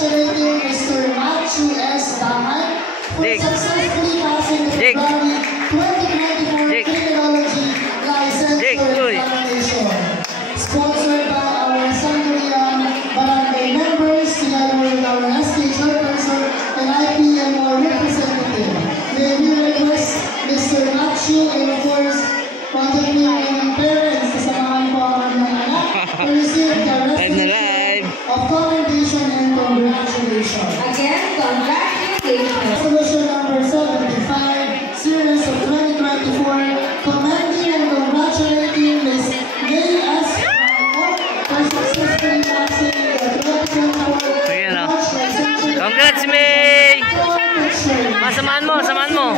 congratulating Mr. Matthew S. Damay for successfully passing the February 2024 Criminology License Examination. Sponsored by our Santorian Barangay members, together with our SK chairperson and IPMO representative. May we request Mr. Matthew and of course, contact me and parents na samahan po ang mga anak to receive the recitation of commendation and congratulations. Again, congratulations. Resolution number 75, series of 2024, commending and congratulating Ms. May S. for successfully passing the 2024 Congrats, May! Samahan mo, samahan mo.